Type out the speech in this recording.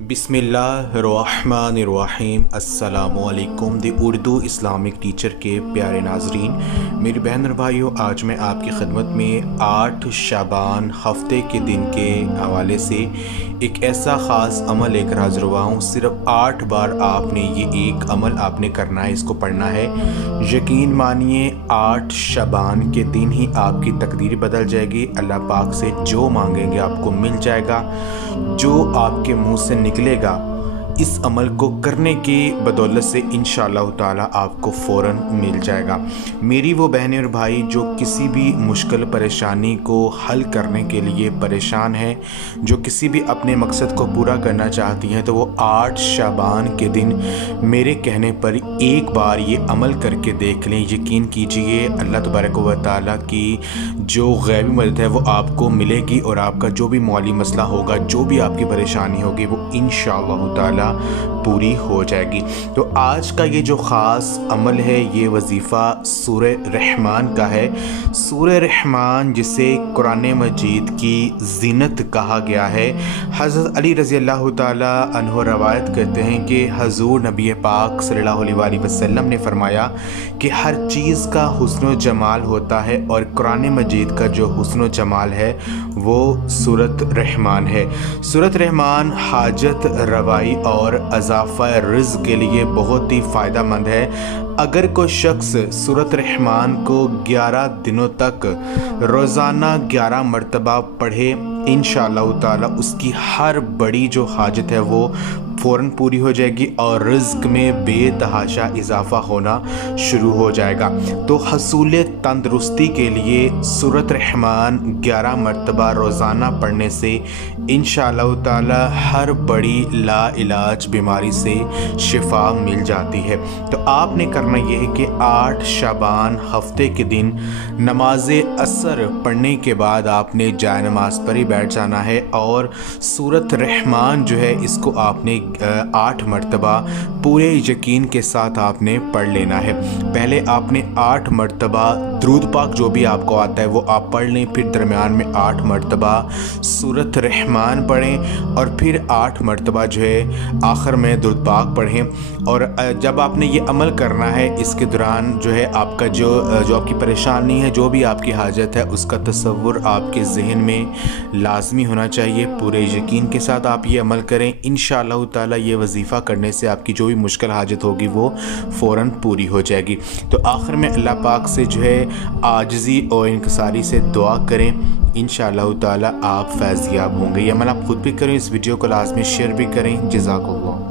बिस्मिल्लाहिर्रहमानिर्रहीम। अस्सलामुअलैकुम दी Urdu Islamic teacher के प्यारे नाजरीन, मेरी बहन और भाइयों, आज मैं आपकी खिदमत में 8 शाबान हफ्ते के दिन के हवाले से एक ऐसा ख़ास अमल लेकर हाज़िर हुआ हूँ। सिर्फ 8 बार आपने ये एक अमल आपने करना है, इसको पढ़ना है। यकीन मानिए 8 शाबान के दिन ही आपकी तकदीर बदल जाएगी। अल्लाह पाक से जो मांगेंगे आपको मिल जाएगा। जो आपके मुंह से निकलेगा इस अमल को करने की बदौलत से इंशाअल्लाह ताला आपको फ़ौरन मिल जाएगा। मेरी वो बहनें और भाई जो किसी भी मुश्किल परेशानी को हल करने के लिए परेशान हैं, जो किसी भी अपने मकसद को पूरा करना चाहती हैं, तो वो 8 शाबान के दिन मेरे कहने पर एक बार ये अमल करके देख लें। यकीन कीजिए अल्लाह तबारक व तआला की जो गैबी मदद है वो आपको मिलेगी और आपका जो भी माली मसला होगा, जो भी आपकी परेशानी होगी, वो इंशाअल्लाह ताला पूरी हो जाएगी। तो आज का ये जो ख़ास अमल है, ये वजीफ़ा सूरह रहमान का है। सूरह रहमान जिसे कुरान मजीद की ज़ीनत कहा गया है। हज़रत अली रज़ी अल्लाह ताला अन्हु रवायत करते हैं कि हज़ूर नबी पाक सल्लल्लाहु अलैहि वसल्लम ने फरमाया कि हर चीज़ का हुस्न जमाल होता है और कुरान मजीद का जो हुस्न जमाल है वो सूरत रहमान है। सूरत रहमान हाजत रवाई और अज़ाफ़ा रिज़्क़ के लिए बहुत ही फ़ायदा मंद है। अगर कोई शख्स सूरत रहमान को 11 दिनों तक रोज़ाना 11 मरतबा पढ़े, इंशाअल्लाह ताला उसकी हर बड़ी जो हाजत है वो फ़ौरन पूरी हो जाएगी और रिज़्क़ में बेतहाशा इजाफ़ा होना शुरू हो जाएगा। तो हसूल तंदरुस्ती के लिए सूरत रहमान 11 मरतबा रोज़ाना पढ़ने से इंशाअल्लाह ताला हर बड़ी लाइलाज बीमारी से शिफा मिल जाती है। तो आपने करना यह है कि 8 शाबान हफ्ते के दिन नमाज असर पढ़ने के बाद आपने जाए नमाज पर ही बैठ जाना है और सूरत रहमान जो है इसको आपने 8 मरतबा पूरे यकीन के साथ आपने पढ़ लेना है। पहले आपने 8 मरतबा दुरूद पाक जो भी आपको आता है वो आप पढ़ लें, फिर दरमियान में 8 मरतबा सूरत रहमान पढ़ें और फिर 8 मरतबा जो है आखिर में दुरूद पाक पढ़ें। और जब आपने ये अमल करना है इसके दौरान जो है आपका जो आपकी परेशानी है, जो भी आपकी हाजत है, उसका तसव्वुर आपके जहन में लाजमी होना चाहिए। पूरे यकीन के साथ आप ये अमल करें, इंशाअल्लाह ताला ये वजीफ़ा करने से आपकी जो भी मुश्किल हाजत होगी वो फ़ौरन पूरी हो जाएगी। तो आखिर में अल्लाह पाक से जो है आजिज़ी और इंकसारी से दुआ करें, इंशाअल्लाह ताला आप फैज़याब होंगे। ये अमल आप खुद भी करें, इस वीडियो को लाज़मी शेयर भी करें। जज़ाकल्लाह।